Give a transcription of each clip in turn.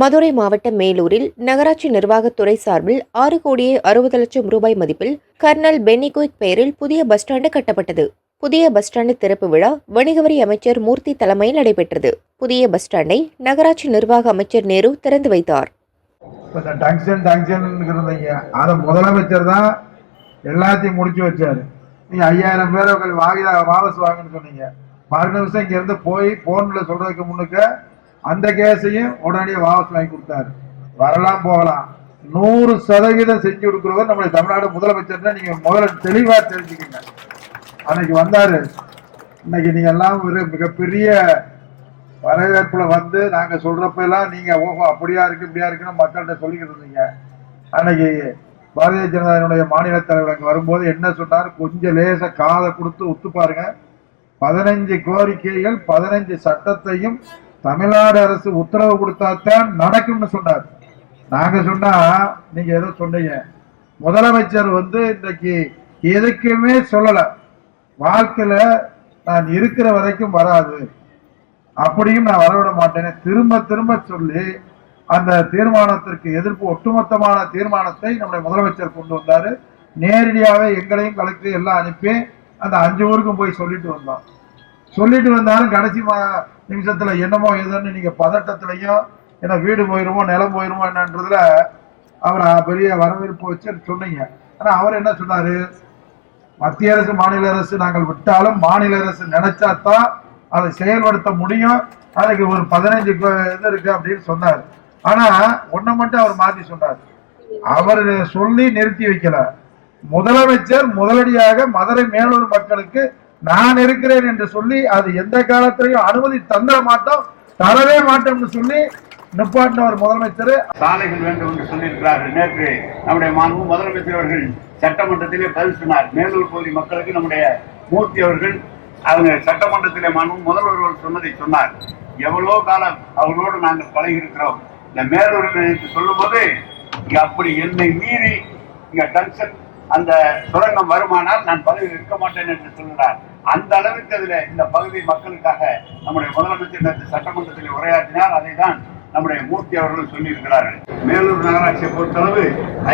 மதுரை மாவட்டம் மேலூரில் நகராட்சி நிர்வாகத்துறை சார்பில் ஆறு கோடியே அறுபது லட்சம் ரூபாய் மதிப்பில் கர்னல் பென்னிகுயிக் பெயரில் புதிய பஸ் ஸ்டாண்டு கட்டப்பட்டது. புதிய பஸ் ஸ்டாண்டு திறப்பு விழா வணிகவரி அமைச்சர் மூர்த்தி தலைமையில் நடைபெற்றது. புதிய பஸ் ஸ்டாண்டை நகராட்சி நிர்வாக அமைச்சர் நேரு திறந்து வைத்தார். முதலமைச்சர் தான் எல்லாத்தையும் முடிச்சு வச்சாரு. நீங்க ஐயாயிரம் பேரை வாங்கி வாபஸ் வாங்கன்னு சொன்னீங்க. மறு நிமிஷம் இங்க இருந்து போய் போன்ல சொல்றதுக்கு முன்னுக்கு அந்த கேஸையும் உடனடியே வாபஸ் வாங்கி கொடுத்தாரு. வரலாம் போகலாம். நூறு சதவீதம் செஞ்சு கொடுக்குறவர் நம்முடைய தமிழ்நாடு முதலமைச்சர் நீங்க முதல்ல தெளிவா தெரிஞ்சுக்கங்க. அன்னைக்கு வந்தாரு. இன்னைக்கு நீங்க எல்லாம் ஒரு மிகப்பெரிய வரவேற்புல வந்து நாங்க சொல்றப்ப எல்லாம் நீங்க ஓஹோ அப்படியா இருக்கு இப்படியா இருக்குன்னு மக்கள்கிட்ட சொல்லிக்கிட்டு இருந்தீங்க. அன்னைக்கு பாரதிய ஜனதாவினுடைய மாநில தலைவர் அங்கே வரும்போது என்ன சொன்னார்? கொஞ்சம் லேச காதை கொடுத்து ஒத்து பாருங்க பதினஞ்சு கோரிக்கைகள் பதினஞ்சு சட்டத்தையும் தமிழ்நாடு அரசு உத்தரவு கொடுத்தாத்தான் நடக்கும்னு சொன்னார். நாங்க சொன்னா நீங்க ஏதோ சொன்னீங்க. முதலமைச்சர் வந்து இன்றைக்கு எதுக்குமே சொல்லல. வாழ்க்கையில நான் இருக்கிற வரைக்கும் வராது. அப்படியும் நான் வரவிட மாட்டேன்னு திரும்ப திரும்ப சொல்லி அந்த தீர்மானத்திற்கு எதிர்ப்பு ஒட்டுமொத்தமான தீர்மானத்தை நம்முடைய முதலமைச்சர் கொண்டு வந்தாரு. நேரடியாகவே எங்களையும் கலெக்டர் எல்லாம் அனுப்பி அந்த அஞ்சு ஊருக்கும் போய் சொல்லிட்டு வந்தோம். சொல்லிட்டு வந்தாலும் கடைசி மா- நிமிஷத்துல என்னமோ எதுன்னு நீங்க பதட்டத்திலையும் ஏன்னா வீடு போயிருமோ நிலம் போயிருமோ என்னன்றதுல அவர் பெரிய வரவேற்பு வச்சு சொன்னீங்க. ஆனா அவர் என்ன சொன்னாரு? மத்திய அரசு மாநில அரசு நாங்கள் விட்டாலும் மாநில அரசு நினைச்சாதான் அதை செயல்படுத்த முடியும். அதுக்கு ஒரு பதினஞ்சு இது இருக்கு அப்படின்னு சொன்னார். ஆனா ஒன்ன மட்டும் அவர் மாத்தி சொன்னார். அவர் சொல்லி நிறுத்தி வைக்கல. முதலமைச்சர் முதலடியாக மதுரை மேலூர் மக்களுக்கு நான் இருக்கிறேன் என்று சொல்லி அது எந்த காலத்திலையும் அனுமதி தந்த மாட்டோம் தரவே மாட்டோம்னு சொல்லி நிப்பாட்டினவர் முதலமைச்சர். சாலைகள் வேண்டும் என்று சொல்லியிருக்கிறார்கள் நேற்று நம்முடைய மாண்பு முதலமைச்சர் அவர்கள் சட்டமன்றத்திலே பதில் சொன்னார். மேலூர் பகுதி மக்களுக்கு நம்முடைய மூர்த்தி அவர்கள் அவங்க சட்டமன்றத்திலே மாண்பு முதல்வர் அவர்கள் சொன்னதை சொன்னார். எவ்வளோ காலம் அவர்களோடு நாங்கள் பழகி இருக்கிறோம் இந்த மேலூரில் சொல்லும் போது இங்க அப்படி என்னை மீறி இங்க டங்ஷன் அந்த சுரங்கம் வருமானால் நான் பதவியில் இருக்க மாட்டேன் என்று சொல்கிறார் அந்த அளவுக்கு அதுல இந்த பகுதி மக்களுக்காக நம்முடைய முதலமைச்சர் நேற்று சட்டமன்றத்தில் உரையாற்றினார். அதை தான் நம்முடைய மூர்த்தி அவர்கள் சொல்லியிருக்கிறார்கள். மேலூர் நகராட்சியை பொறுத்தளவு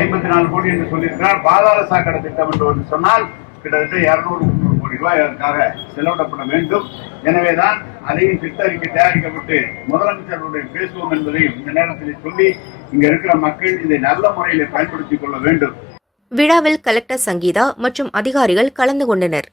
ஐம்பத்தி நாலு கோடி என்று சொல்லியிருக்கிறார். பாதாள சாக்கடை திட்டம் என்று ஒன்று சொன்னால் கிட்டத்தட்ட இருநூறு முந்நூறு கோடி ரூபாய் அதற்காக செலவிடப்பட வேண்டும். எனவேதான் அதையும் திட்டறிக்கை தயாரிக்கப்பட்டு முதலமைச்சருடைய பேசுவோம் என்பதையும் இந்த நேரத்தில் சொல்லி இங்க இருக்கிற மக்கள் இதை நல்ல முறையில் பயன்படுத்திக் கொள்ள வேண்டும். விழாவில் கலெக்டர் சங்கீதா மற்றும் அதிகாரிகள் கலந்து கொண்டனர்.